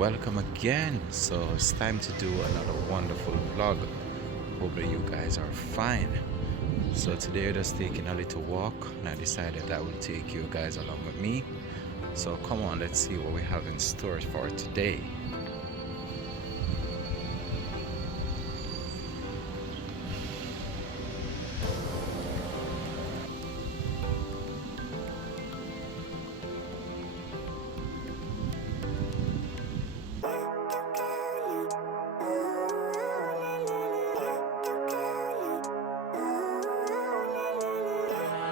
welcome again. So it's time to do another wonderful vlog. Hope that you guys are fine. So today we're just taking a little walk, and I decided I will take you guys along with me. So come on, let's see what we have in store for today.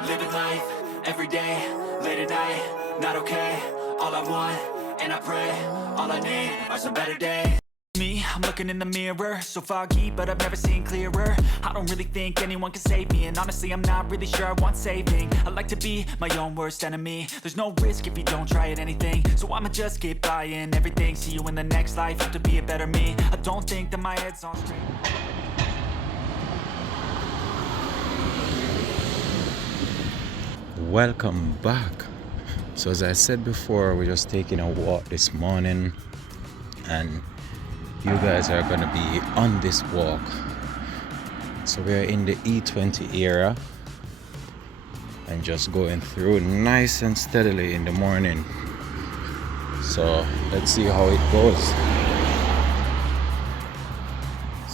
Living life, every day, late at night, not okay. All I want, and I pray, all I need are some better days. Me, I'm looking in the mirror, so foggy, but I've never seen clearer. I don't really think anyone can save me, and honestly I'm not really sure I want saving. I like to be my own worst enemy. There's no risk if you don't try at anything, so I'ma just keep buying everything. See you in the next life, have to be a better me. I don't think that my head's on straight. Welcome back. So as I said before, we're just taking a walk this morning, and you guys are going to be on this walk. So we're in the E20 area and just going through nice and steadily in the morning. So let's see how it goes.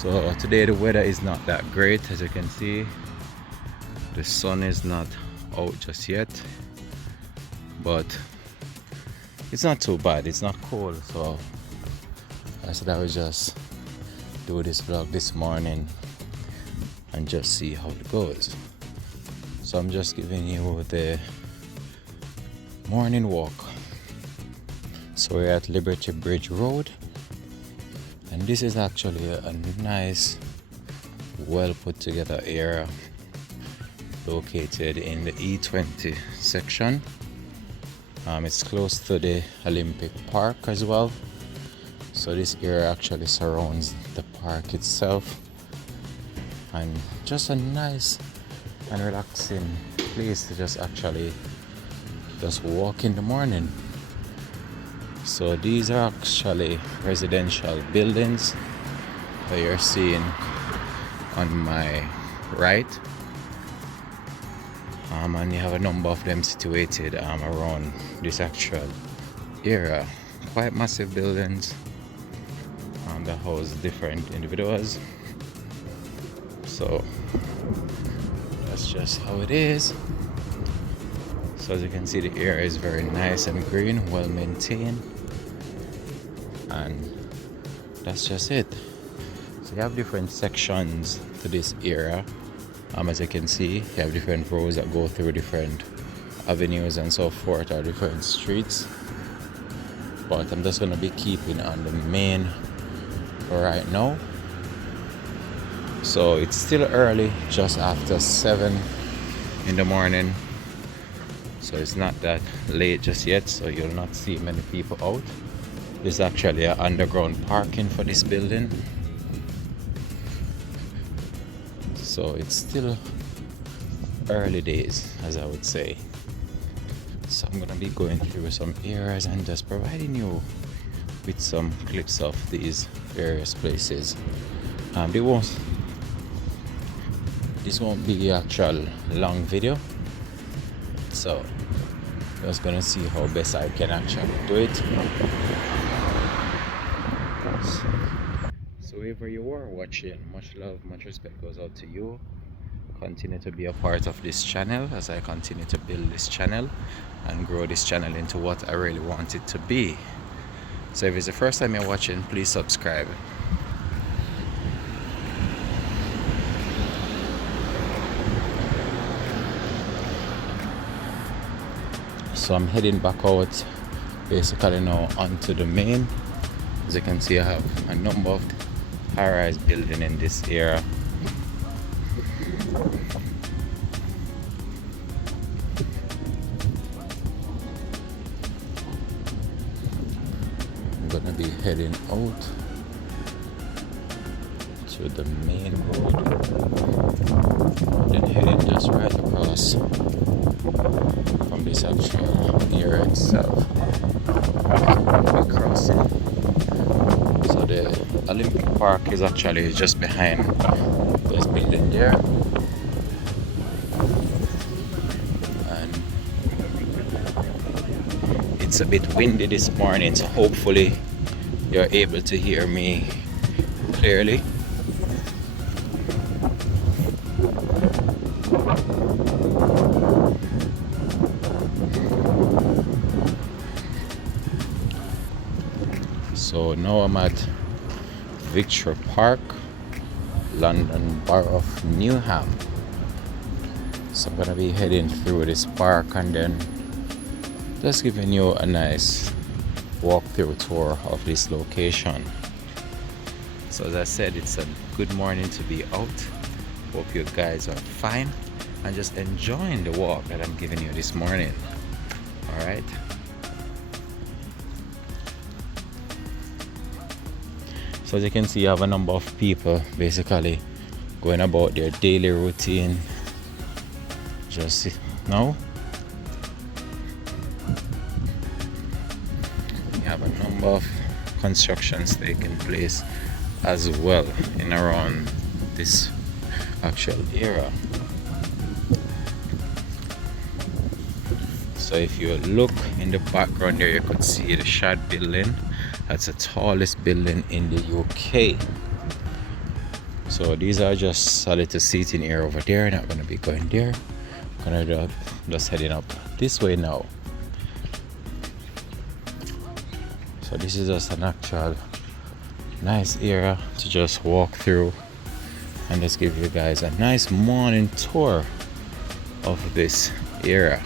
So today the weather is not that great, as you can see. The sun is not out just yet, but it's not too bad. It's not cold, so I said I would just do this vlog this morning and just see how it goes. So I'm just giving you the morning walk. So we're at Liberty Bridge Road, and this is actually a nice, well put together area located in the E20 section. It's close to the Olympic Park as well, so this area actually surrounds the park itself, and just a nice and relaxing place to just walk in the morning. So these are actually residential buildings that you're seeing on my right. And you have a number of them situated around this actual area. Quite massive buildings that house different individuals. So that's just how it is. So as you can see, the area is very nice and green, well maintained, and that's just it. So you have different sections to this area. As you can see, you have different roads that go through different avenues and so forth, or different streets. But I'm just going to be keeping on the main right now. So it's still early, just after 7 in the morning. So it's not that late just yet, so you'll not see many people out. There's actually an underground parking for this building. So it's still early days, as I would say. So I'm gonna be going through some areas and just providing you with some clips of these various places. This won't be the actual long video, so just gonna see how best I can actually do it. So wherever you are watching, much love, much respect goes out to you. Continue to be a part of this channel as I continue to build this channel and grow this channel into what I really want it to be. So if it's the first time you're watching, please subscribe. So I'm heading back out basically now onto the main. As you can see, I have a number of high-rise building in this area. I'm gonna be heading out to the main road, then heading just right across from this actual area itself. We're crossing park is actually just behind this building there, and it's a bit windy this morning, so hopefully you're able to hear me clearly. So now I'm at Victoria Park, London Borough of Newham. So I'm gonna be heading through this park and then just giving you a nice walkthrough tour of this location. So as I said, it's a good morning to be out. Hope you guys are fine and just enjoying the walk that I'm giving you this morning. All right. So as you can see, you have a number of people basically going about their daily routine. Just now, you have a number of constructions taking place as well in around this actual area. So if you look in the background there, you could see the Shad building. That's the tallest building in the UK. So these are just a little seating area over there. Not gonna be going there. Gonna just heading up this way now. So this is just an actual nice area to just walk through and just give you guys a nice morning tour of this area.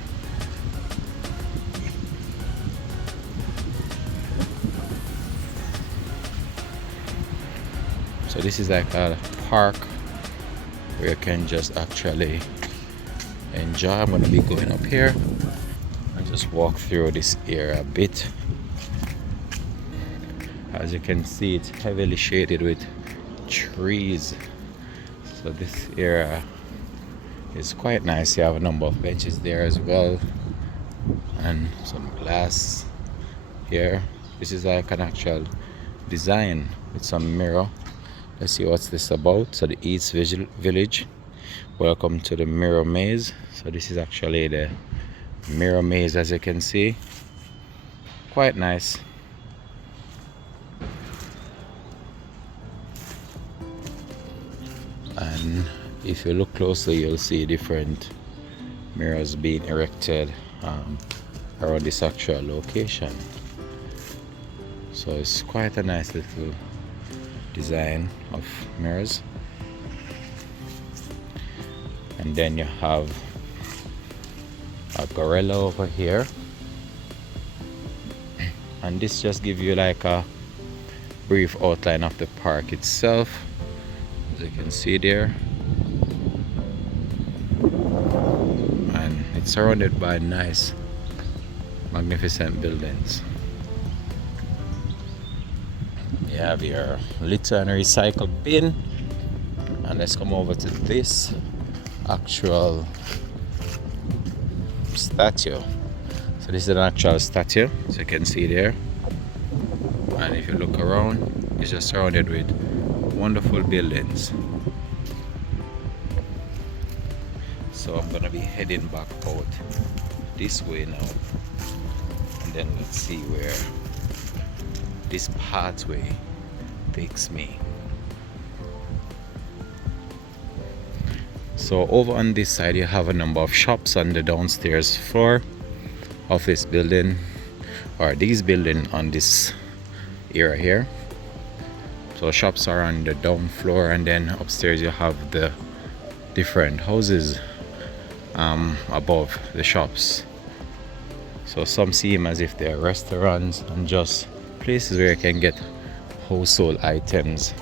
So this is like a park where you can just actually enjoy. I'm going to be going up here and just walk through this area a bit. As you can see, it's heavily shaded with trees. So this area is quite nice. You have a number of benches there as well and some glass here. This is like an actual design with some mirror. Let's see what's this about. So the East Village, welcome to the Mirror Maze. So this is actually the Mirror Maze, as you can see. Quite nice. And if you look closely, you'll see different mirrors being erected around this actual location. So it's quite a nice little design of mirrors. And then you have a gorilla over here, and this just gives you like a brief outline of the park itself, as you can see there. And it's surrounded by nice magnificent buildings. You have your litter and recycle bin, and let's come over to this actual statue. So this is an actual statue, as you can see there, and if you look around, it's just surrounded with wonderful buildings. So I'm gonna be heading back out this way now, and then let's see where this pathway takes me. So over on this side, you have a number of shops on the downstairs floor of this building, or these building on this area here. So shops are on the down floor, and then upstairs you have the different houses above the shops. So some seem as if they're restaurants and just places where you can get household items.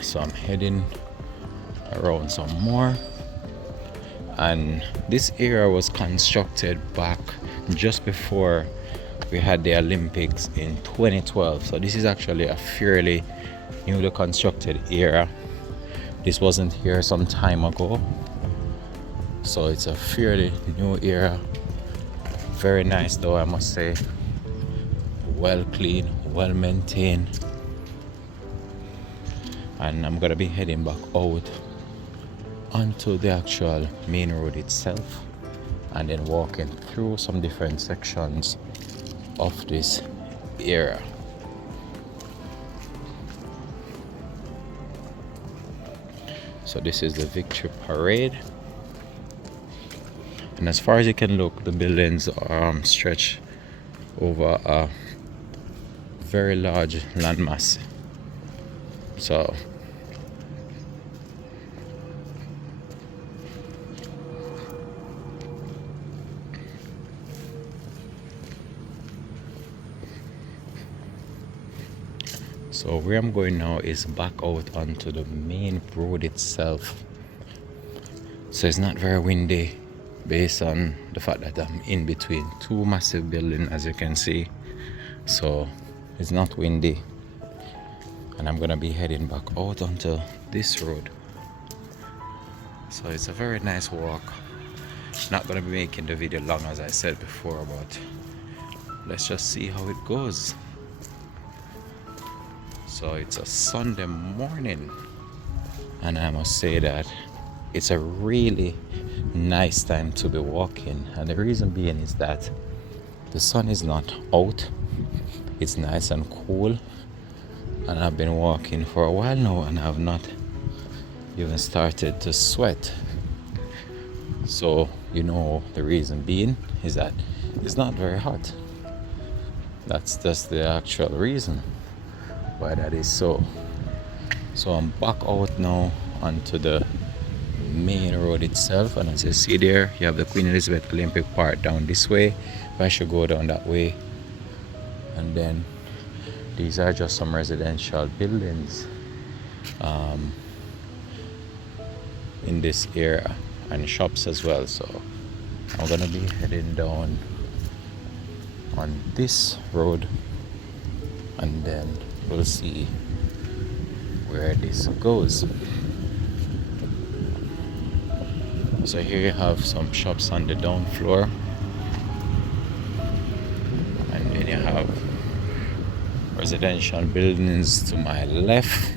So I'm heading around some more, and this area was constructed back just before we had the Olympics in 2012. So this is actually a fairly newly constructed area. This wasn't here some time ago, so it's a fairly new area. Very nice though, I must say. Well clean, well maintained, and I'm gonna be heading back out onto the actual main road itself, and then walking through some different sections of this area. So this is the Victory Parade, and as far as you can look, the buildings stretch over a very large landmass. So where I'm going now is back out onto the main road itself. So it's not very windy based on the fact that I'm in between two massive buildings, as you can see. So it's not windy, and I'm gonna be heading back out onto this road. So it's a very nice walk. Not gonna be making the video long, as I said before, but let's just see how it goes. So it's a Sunday morning, and I must say that it's a really nice time to be walking, and the reason being is that the sun is not out. It's nice and cool, and I've been walking for a while now and I've not even started to sweat. So you know, the reason being is that it's not very hot. That's just the actual reason why that is so. So I'm back out now onto the main road itself, and as you see there, you have the Queen Elizabeth Olympic Park down this way. I should go down that way, and then these are just some residential buildings in this area, and shops as well. So I'm gonna be heading down on this road, and then we'll see where this goes. So here you have some shops on the down floor, and then you have residential buildings to my left.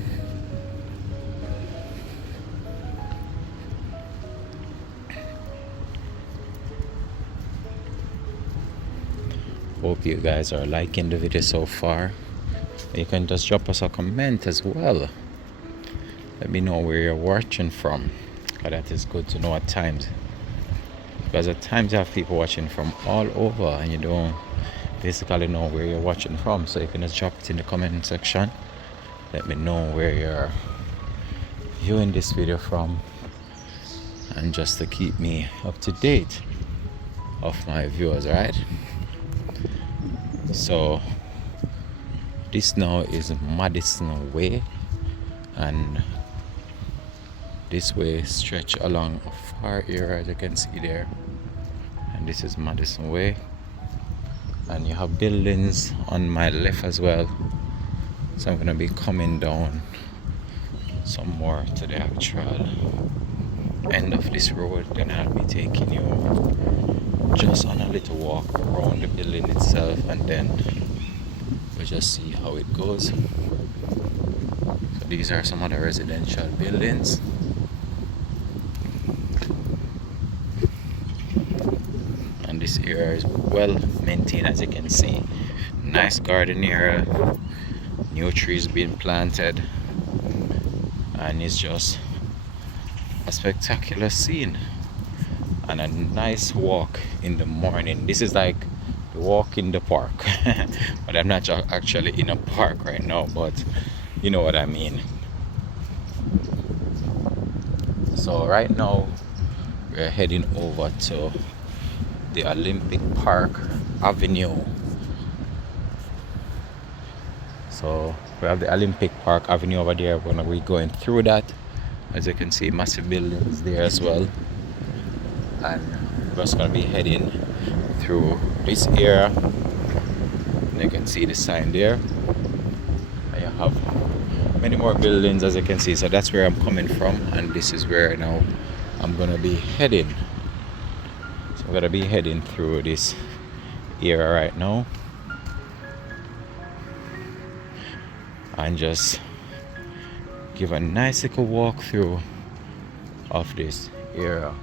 Hope you guys are liking the video so far. You can just drop us a comment as well. Let me know where you're watching from. That is good to know at times, because at times you have people watching from all over and you don't basically know where you're watching from. So you can just drop it in the comment section. Let me know where you're viewing this video from, and just to keep me up to date of my viewers, right? So this now is Madison Way, and this way stretch along a far area, as you can see there, and this is Madison Way, and you have buildings on my left as well. So I'm gonna be coming down some more to the actual end of this road, then I'll be taking you just on a little walk around the building itself, and then we'll just see how it goes. So these are some of the residential buildings. This area is well maintained, as you can see. Nice garden area, new trees being planted, and it's just a spectacular scene and a nice walk in the morning. This is like the walk in the park but I'm not actually in a park right now, but you know what I mean. So right now we're heading over to the Olympic Park Avenue. So we have the Olympic Park Avenue over there. We're gonna be going through that. As you can see, massive buildings there as well, and we're just gonna be heading through this area. And you can see the sign there, and you have many more buildings, as you can see. So that's where I'm coming from, and this is where now I'm gonna be heading. I'm gonna be heading through this area right now, and just give a nice little walkthrough of this area.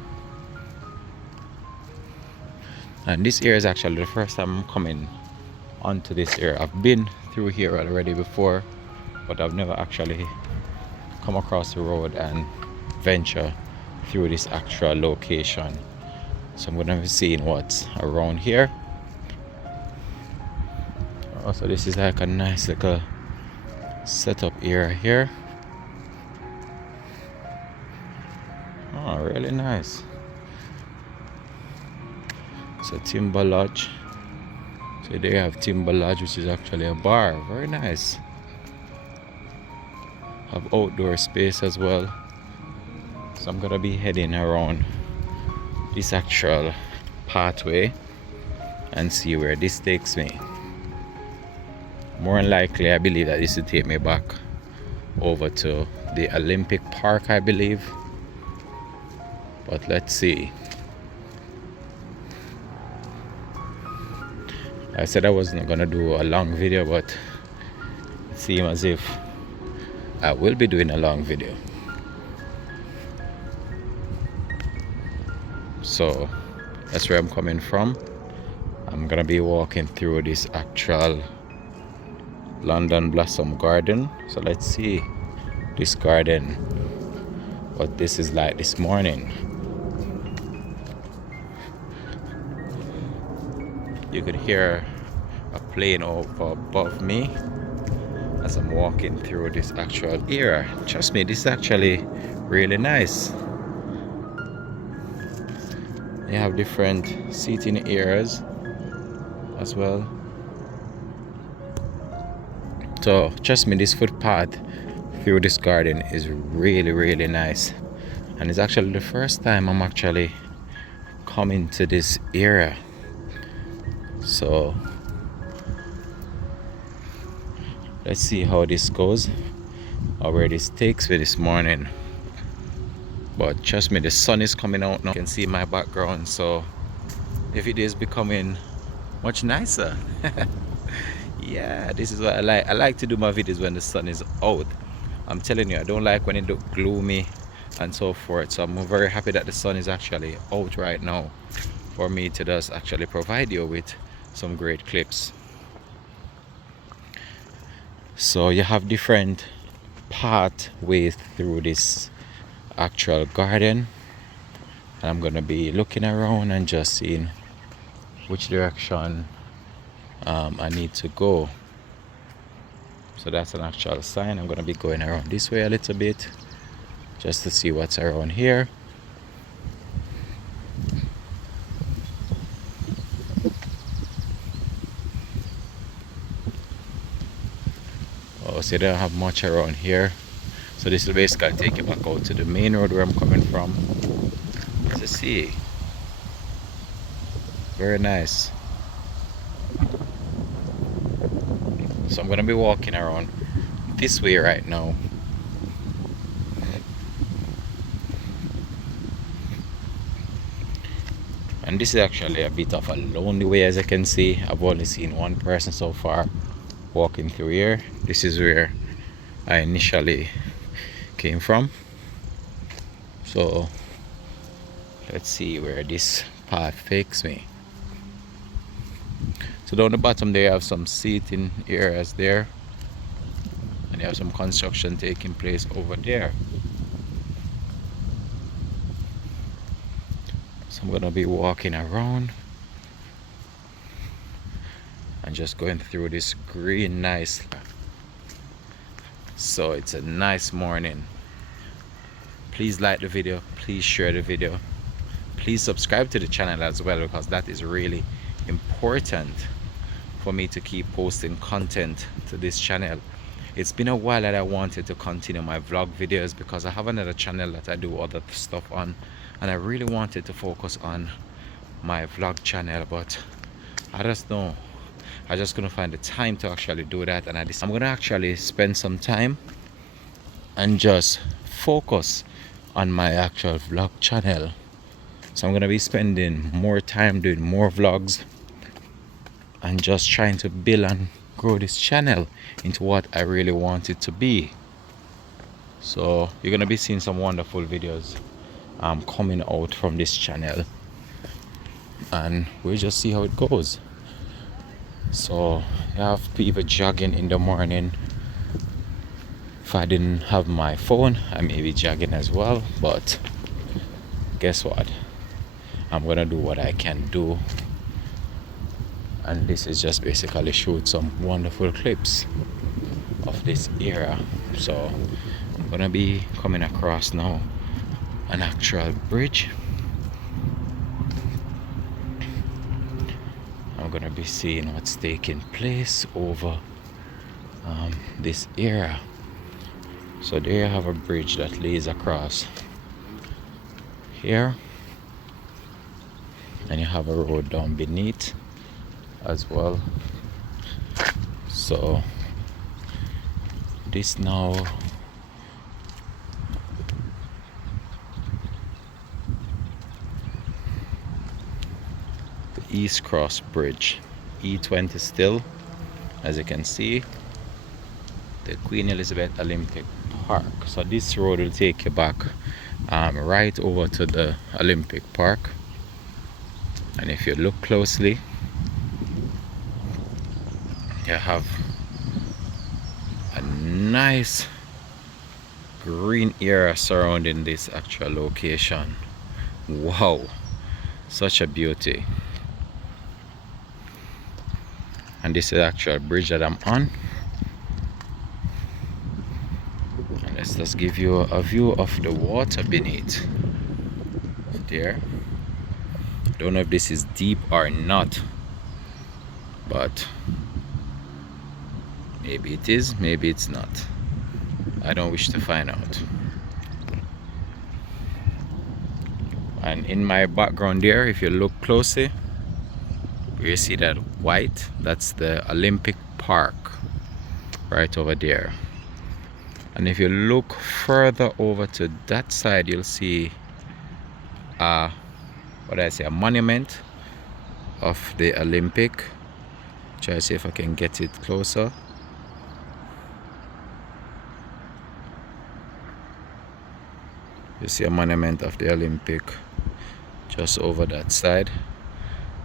And this area is actually the first time I'm coming onto this area. I've been through here already before, but I've never actually come across the road and venture through this actual location. So I'm gonna be seeing what's around here. Also, this is like a nice little setup area here. Oh, really nice. So Timber Lodge. So there you have Timber Lodge, which is actually a bar. Very nice. Have outdoor space as well. So I'm gonna be heading around this actual pathway and see where this takes me. More than likely, I believe that this will take me back over to the Olympic Park, I believe. But let's see. I said I wasn't gonna do a long video, but it seems as if I will be doing a long video. So that's where I'm coming from. I'm gonna be walking through this actual London Blossom Garden. So let's see this garden, what this is like this morning. You could hear a plane over above me as I'm walking through this actual area. Trust me, this is actually really nice. You have different seating areas as well. So trust me, this footpath through this garden is really nice, and it's actually the first time I'm actually coming to this area. So let's see how this goes or where this takes me this morning. But trust me, the sun is coming out now. You can see my background, so if it is becoming much nicer. Yeah, this is what I like. I like to do my videos when the sun is out. I'm telling you, I don't like when it looks gloomy and so forth. So I'm very happy that the sun is actually out right now for me to just actually provide you with some great clips. So you have different pathways through this actual garden, and I'm gonna be looking around and just seeing which direction I need to go. So that's an actual sign. I'm gonna be going around this way a little bit just to see what's around here. Oh, so they don't have much around here. So this will basically take you back out to the main road where I'm coming from. To see. Very nice. So I'm gonna be walking around this way right now. And this is actually a bit of a lonely way, as I can see. I've only seen one person so far walking through here. This is where I initially came from. So let's see where this path takes me. So down the bottom there you have some seating areas there, and you have some construction taking place over there. So I'm gonna be walking around and just going through this green nice. So it's a nice morning. Please like the video, please share the video, please subscribe to the channel as well, because that is really important for me to keep posting content to this channel. It's been a while that I wanted to continue my vlog videos, because I have another channel that I do other stuff on, and I really wanted to focus on my vlog channel, but I just know I just couldn't find the time to actually do that. And I'm gonna actually spend some time and just focus on my actual vlog channel. So I'm gonna be spending more time doing more vlogs and just trying to build and grow this channel into what I really want it to be. So you're gonna be seeing some wonderful videos coming out from this channel, and we'll just see how it goes. So you have people jogging in the morning. If I didn't have my phone, I may be jogging as well, but guess what, I'm gonna do what I can do, and this is just basically shoot some wonderful clips of this era. So I'm gonna be coming across now an actual bridge. I'm gonna be seeing what's taking place over this area. So there you have a bridge that lays across here, and you have a road down beneath as well. So this now the East Cross Bridge, E20 still, as you can see, the Queen Elizabeth Olympic Park. So this road will take you back right over to the Olympic Park, and if you look closely, you have a nice green area surrounding this actual location. Wow, such a beauty. And this is the actual bridge that I'm on. And let's just give you a view of the water beneath there. Don't know if this is deep or not, but maybe it is, maybe it's not. I don't wish to find out. And in my background there, if you look closely, you see that white, that's the Olympic Park right over there. And if you look further over to that side, you'll see a monument of the Olympic. Try to see if I can get it closer. You see a monument of the Olympic just over that side.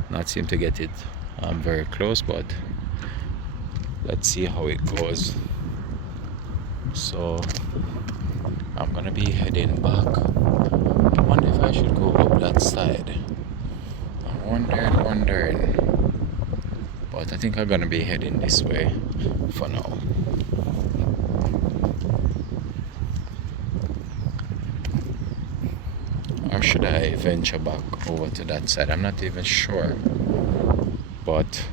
Not seem to get it very close, but let's see how it goes. So I'm gonna be heading back. I wonder if I should go up that side. I'm wondering, but I think I'm gonna be heading this way for now. Or should I venture back over to that side? I'm not even sure, but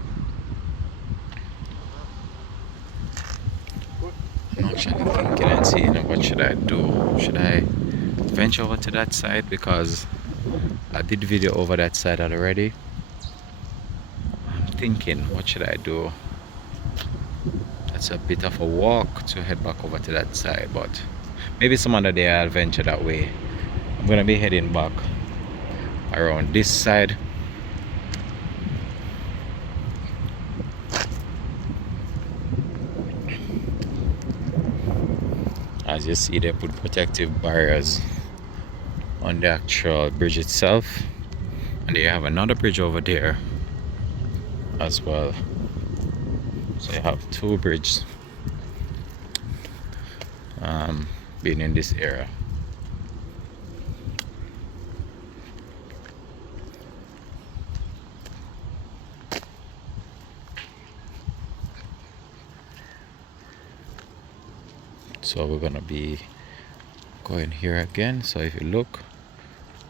I'm actually thinking and seeing what should I do. Should I venture over to that side, because I did video over that side already. I'm thinking, what should I do? That's a bit of a walk to head back over to that side, but maybe some other day I'll venture that way. I'm gonna be heading back around this side. As you see, they put protective barriers on the actual bridge itself, and they have another bridge over there as well. So you have two bridges being in this area. So we're gonna be going here again. So if you look,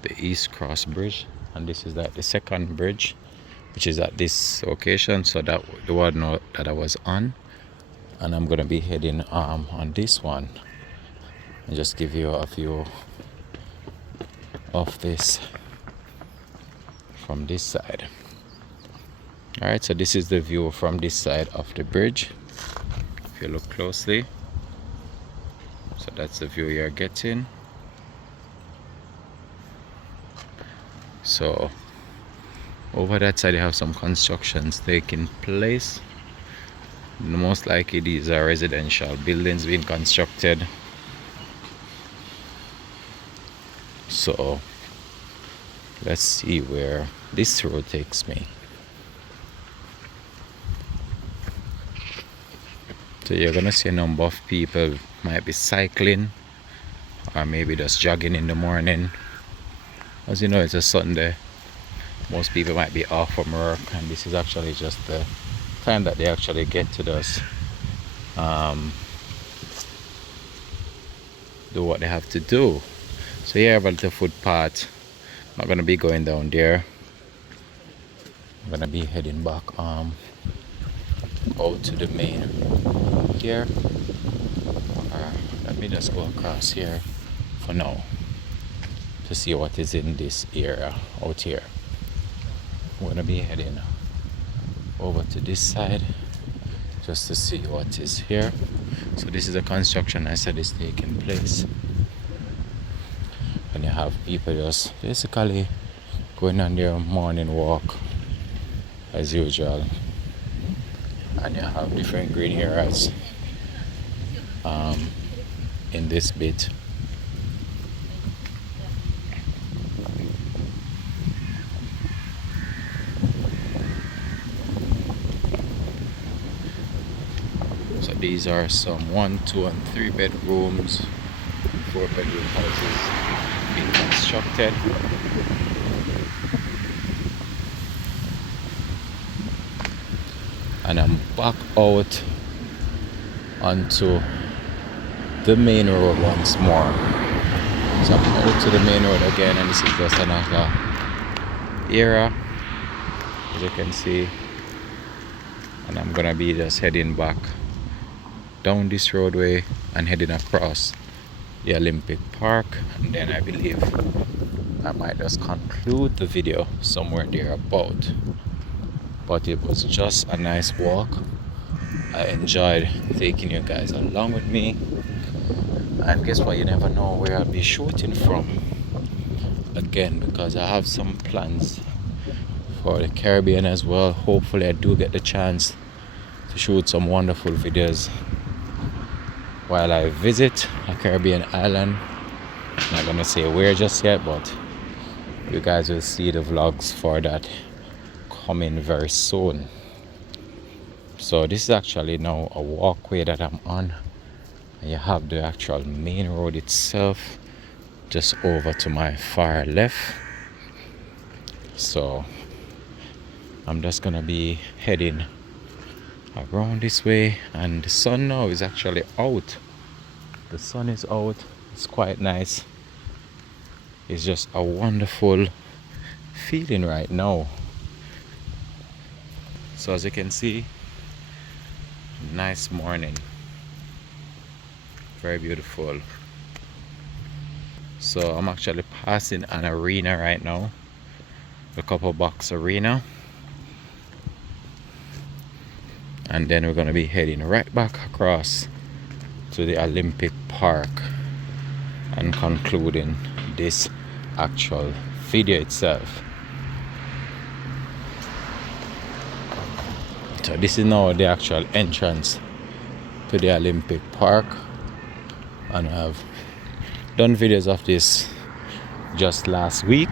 the East Cross Bridge, and this is the second bridge, which is at this location. So that the one that I was on, and I'm gonna be heading on this one and just give you a view of this from this side. All right, so this is the view from this side of the bridge. If you look closely, so that's the view you're getting. So over that side you have some constructions taking place. Most likely these are residential buildings being constructed So let's see where this road takes me. So you're gonna see a number of people might be cycling or maybe just jogging in the morning. As you know, it's a Sunday. Most people might be off from work, and this is actually just the time that they actually get to just do what they have to do. So here I have a little footpath. I'm not gonna be going down there. I'm gonna be heading back out to the main here. Or let me just go across here for now to see what is in this area out here. I'm gonna be heading over to this side just to see what is here. So this is a construction I said is taking place, and you have people just basically going on their morning walk as usual, and you have different green areas in this bit. So these are some 1, 2, and 3 bedrooms, 4 bedroom houses being constructed. And I'm back out onto the main road once more. So I'm out to the main road again, and this is just another area, as you can see. And I'm gonna be just heading back down this roadway and heading across the Olympic Park, and then I believe I might just conclude the video somewhere there about. But it was just a nice walk. I enjoyed taking you guys along with me, and guess what, you never know where I'll be shooting from again, because I have some plans for the Caribbean as well. Hopefully I do get the chance to shoot some wonderful videos while I visit a Caribbean island. I'm not gonna say where just yet, but you guys will see the vlogs for that coming very soon. So this is actually now a walkway that I'm on, and you have the actual main road itself just over to my far left. So I'm just gonna be heading around this way, and the sun now is actually out. The sun is out. It's quite nice. It's just a wonderful feeling right now. So as you can see, nice morning, very beautiful. So I'm actually passing an arena right now, the Couple Box Arena, and then we're going to be heading right back across to the Olympic Park and concluding this actual video itself. So this is now the actual entrance to the Olympic Park, and I've done videos of this just last week,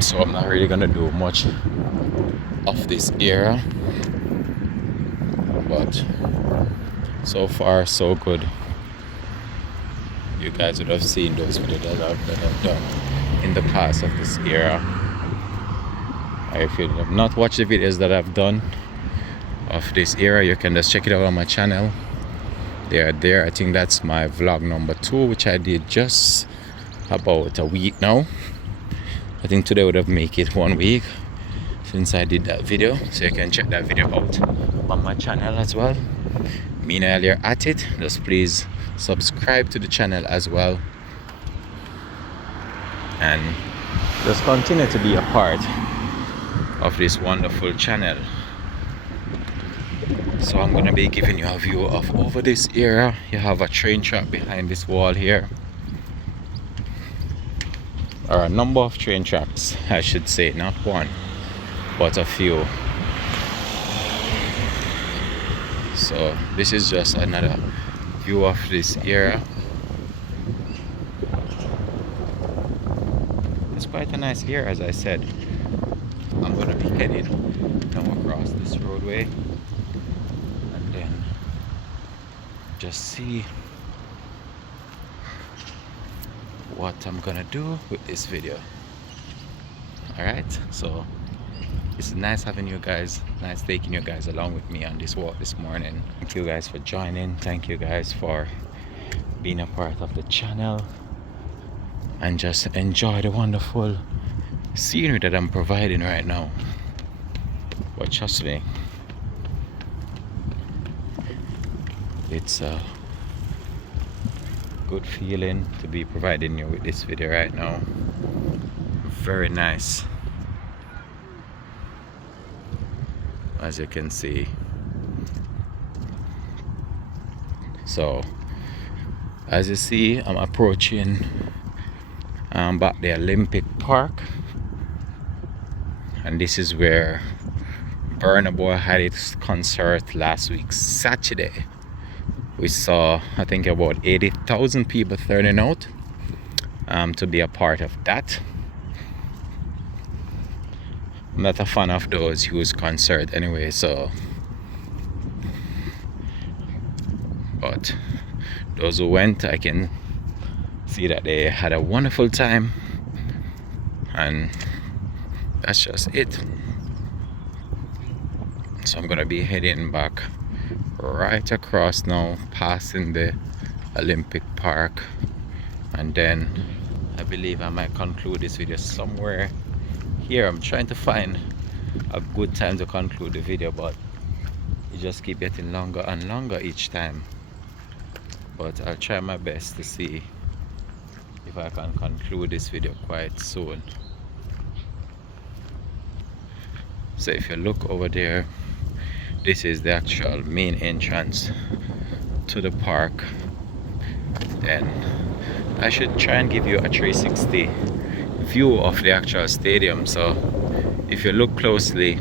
so I'm not really gonna do much of this area, but so far so good. You guys would have seen those videos that I've done in the past of this era. If you have not watched the videos that I've done of this era, you can just check it out on my channel. They are there. I think that's my vlog number 2, which I did just about a week now. I think today would have made it 1 week since I did that video, so you can check that video out on my channel as well. Meanwhile you're at it, just please subscribe to the channel as well, and just continue to be a part of this wonderful channel. So I'm gonna be giving you a view of over this area. You have a train track behind this wall here, or a number of train tracks I should say, not one but a few. So this is just another view of this area. quite a nice area, as I said. I'm gonna be heading now across this roadway and then just see what I'm gonna do with this video. Alright, so it's nice having you guys, nice taking you guys along with me on this walk this morning. Thank you guys for joining. Thank you guys for being a part of the channel, and just enjoy the wonderful scenery that I'm providing right now. But trust me, it's a good feeling to be providing you with this video right now. Very nice, as you can see. So as you see, I'm approaching back the Olympic Park, and this is where Burna Boy had its concert last week Saturday. We saw, I think, about 80,000 people turning out to be a part of that. I'm not a fan of those huge concerts anyway, so, but those who went, I can see that they had a wonderful time, and that's just it. So I'm gonna be heading back right across now, passing the Olympic Park, and then I believe I might conclude this video somewhere here. I'm trying to find a good time to conclude the video, but it just keep getting longer and longer each time. But I'll try my best to see if I can conclude this video quite soon. So if you look over there, this is the actual main entrance to the park. Then I should try and give you a 360 view of the actual stadium. So if you look closely,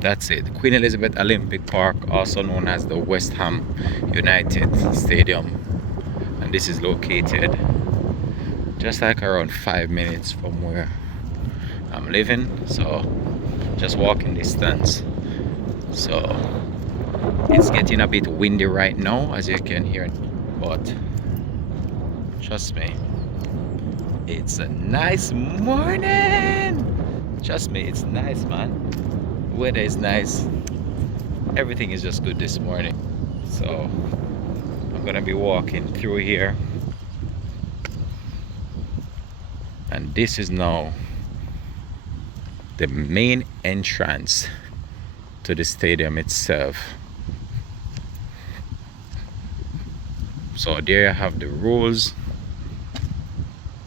that's it. Queen Elizabeth Olympic Park, also known as the West Ham United Stadium, and this is located just like around 5 minutes from where I'm living, so just walking distance. So it's getting a bit windy right now, as you can hear, but trust me, it's a nice morning. Trust me, it's nice, man. Weather is nice, everything is just good this morning. So I'm gonna be walking through here, and this is now the main entrance to the stadium itself. So there you have the rules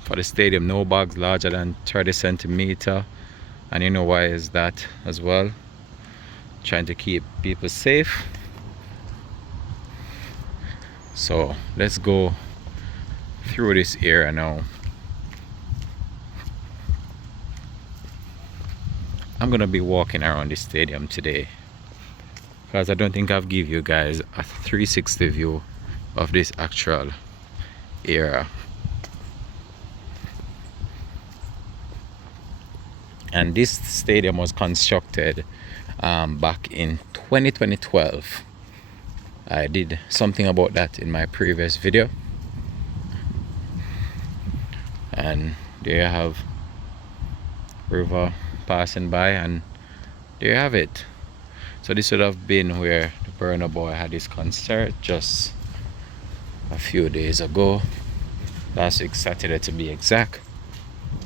for the stadium: no bags larger than 30 centimeters, and you know why is that as well? Trying to keep people safe. So let's go through this area now. I'm gonna be walking around the stadium today because I don't think I've give you guys a 360 view of this actual area. And this stadium was constructed back in 2012. I did something about that in my previous video, and there you have river passing by, and there you have it. So this would have been where the Burna Boy had his concert just a few days ago, last week Saturday to be exact.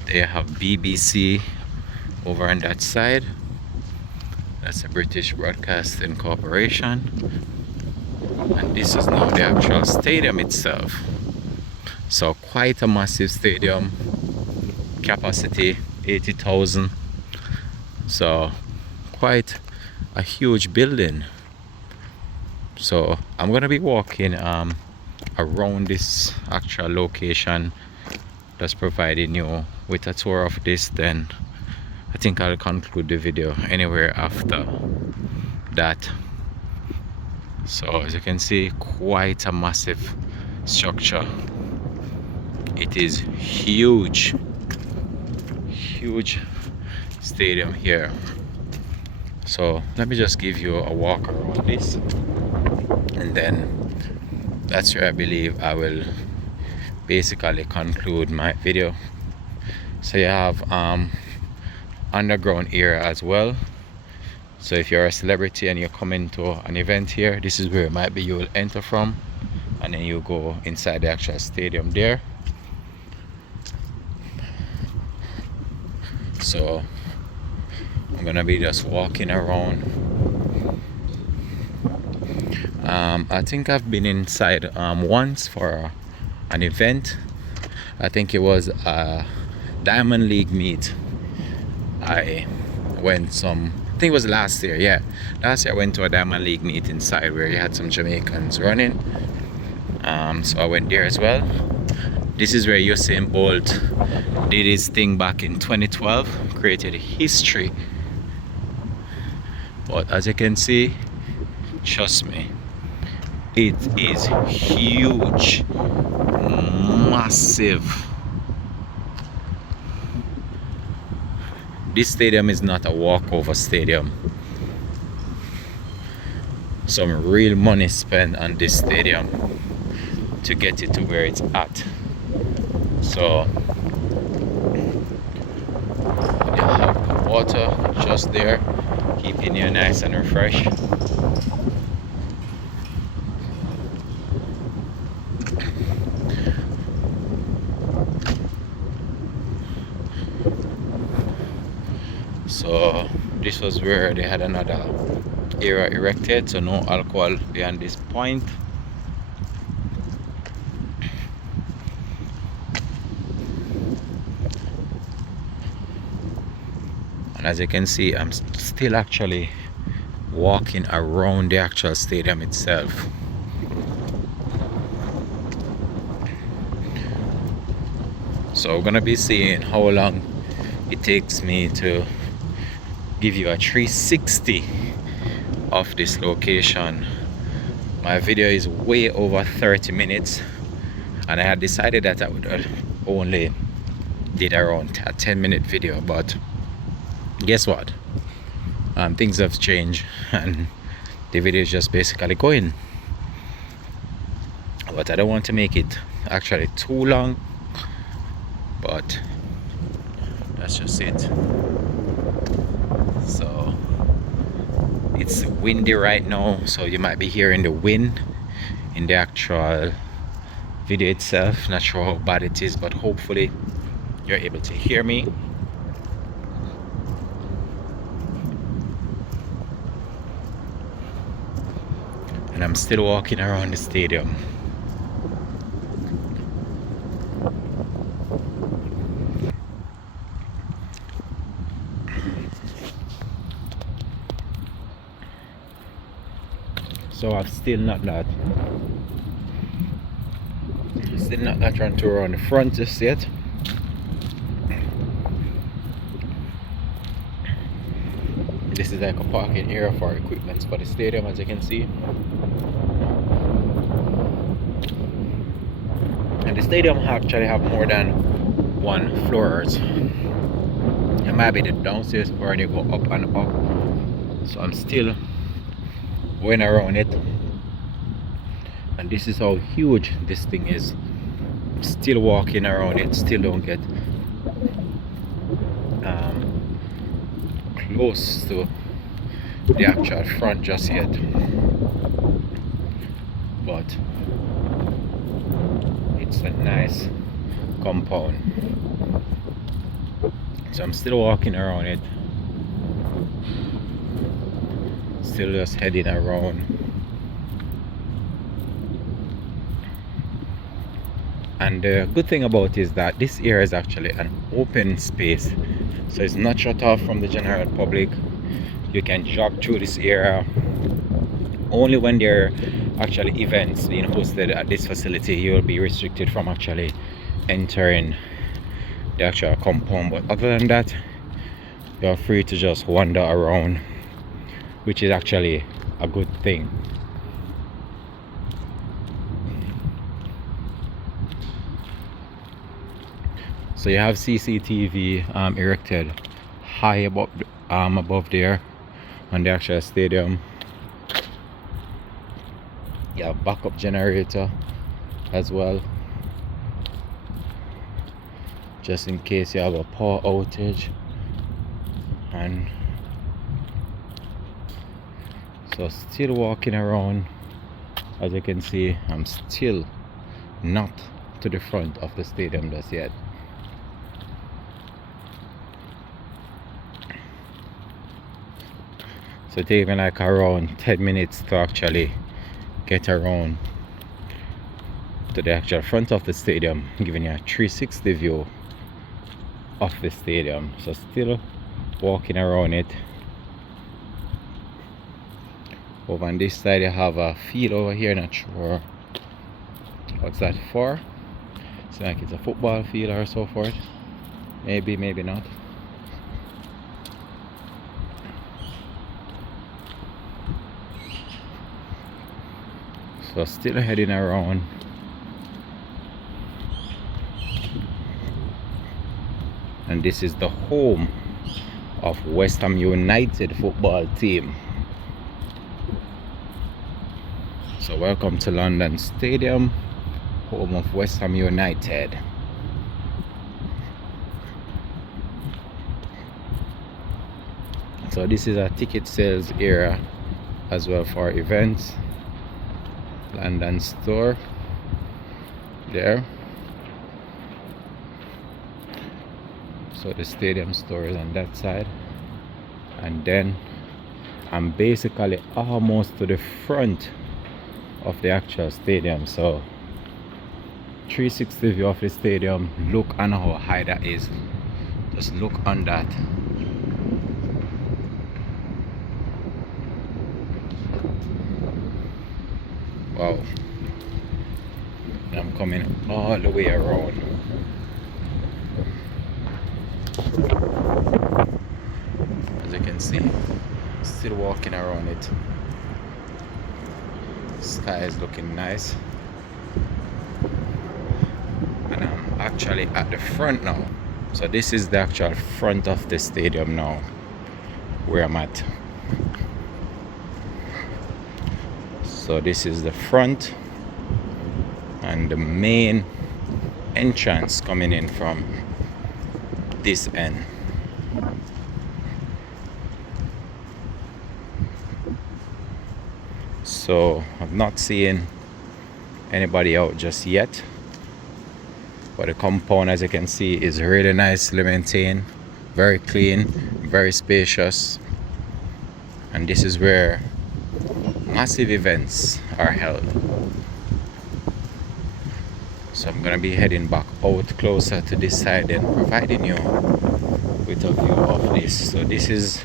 There you have BBC over on that side. That's the British Broadcasting Corporation, and this is now the actual stadium itself. So quite a massive stadium, capacity 80,000. So quite a huge building. So I'm gonna be walking around this actual location, just providing you with a tour of this. Then I think I'll conclude the video anywhere after that. So as you can see, quite a massive structure. It is huge. huge stadium here. So let me just give you a walk around this, and then that's where I believe I will basically conclude my video. So you have underground area as well. So if you're a celebrity and you're coming to an event here, this is where it might be you will enter from, and then you go inside the actual stadium there. So I'm gonna be just walking around. I think I've been inside once for an event. I think it was a Diamond League meet. I think it was last year. Yeah, last year I went to a Diamond League meet inside where you had some Jamaicans running. So I went there as well. This is where Usain Bolt did his thing back in 2012, created history. But as you can see, trust me, it is huge, massive. This stadium is not a walkover stadium. Some real money spent on this stadium to get it to where it's at. So you have the water just there, keeping you nice and refreshed. So this was where they had another area erected, so no alcohol beyond this point. And as you can see, I'm still actually walking around the actual stadium itself. So we're gonna be seeing how long it takes me to give you a 360 of this location. My video is way over 30 minutes, and I had decided that I would only did around a 10-minute video, but guess what, things have changed and the video is just basically going. But I don't want to make it actually too long, but that's just it. So it's windy right now, so you might be hearing the wind in the actual video itself. Not sure how bad it is, but hopefully you're able to hear me. And I'm still walking around the stadium. So I've still not got run to around the front just yet. This is like a parking area for equipment for the stadium, as you can see. And the stadium actually have more than one floors. It might be the downstairs floor and you go up and up. So I'm still going around it, and this is how huge this thing is. I'm still walking around it, still don't get close to the actual front just yet, but it's a nice compound. So I'm still walking around it, still just heading around. And the good thing about it is that this area is actually an open space, so it's not shut off from the general public. You can jog through this area. Only when there are actually events being hosted at this facility, you will be restricted from actually entering the actual compound, but other than that, you're free to just wander around, which is actually a good thing. So you have CCTV erected high above there on the actual stadium. You have backup generator as well, just in case you have a power outage. And so still walking around, as you can see, I'm still not to the front of the stadium just yet. So it takes me like around 10 minutes to actually get around to the actual front of the stadium, giving you a 360 view of the stadium. So still walking around it. Over on this side you have a field over here, not sure what's that for. It's like it's a football field or so forth. Maybe not. So still heading around. And this is the home of West Ham United football team. So welcome to London Stadium, home of West Ham United. So this is a ticket sales area as well for events. London store there. So the stadium store is on that side, and then I'm basically almost to the front of the actual stadium. So 360 view of the stadium. Look on how high that is. Just look on that. Wow. And I'm coming all the way around. As you can see, still walking around it. Sky is looking nice. And I'm actually at the front now. So this is the actual front of the stadium now, where I'm at. So this is the front and the main entrance coming in from this end. So I've not seen anybody out just yet, but the compound, as you can see, is really nicely maintained, very clean, very spacious, and this is where massive events are held. So I'm gonna be heading back out closer to this side and providing you with a view of this. So this is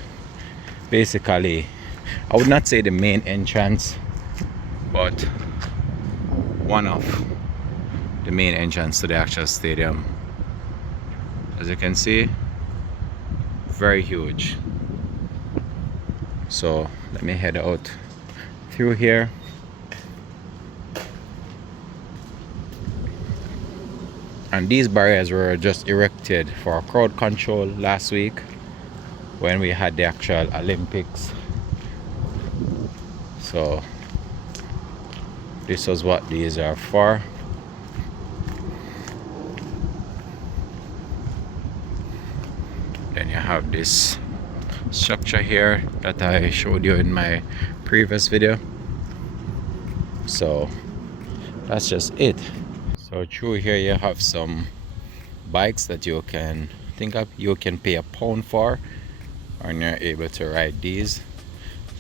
basically, I would not say the main entrance, but one of the main entrance to the actual stadium. As you can see, very huge. So let me head out through here. And these barriers were just erected for crowd control last week when we had the actual Olympics. So this was what these are for. Then you have this structure here that I showed you in my previous video. So that's just it. So through here you have some bikes that you can think of. You can pay £1 for, and you're able to ride these.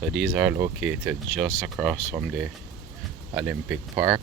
So these are located just across from the Olympic Park.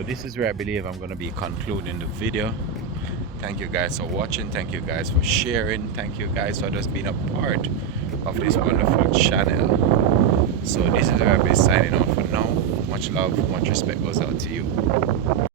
So this is where I believe I'm going to be concluding the video. Thank you guys for watching. Thank you guys for sharing. Thank you guys for just being a part of this wonderful channel. So this is where I'll be signing out for now. Much love, much respect goes out to you.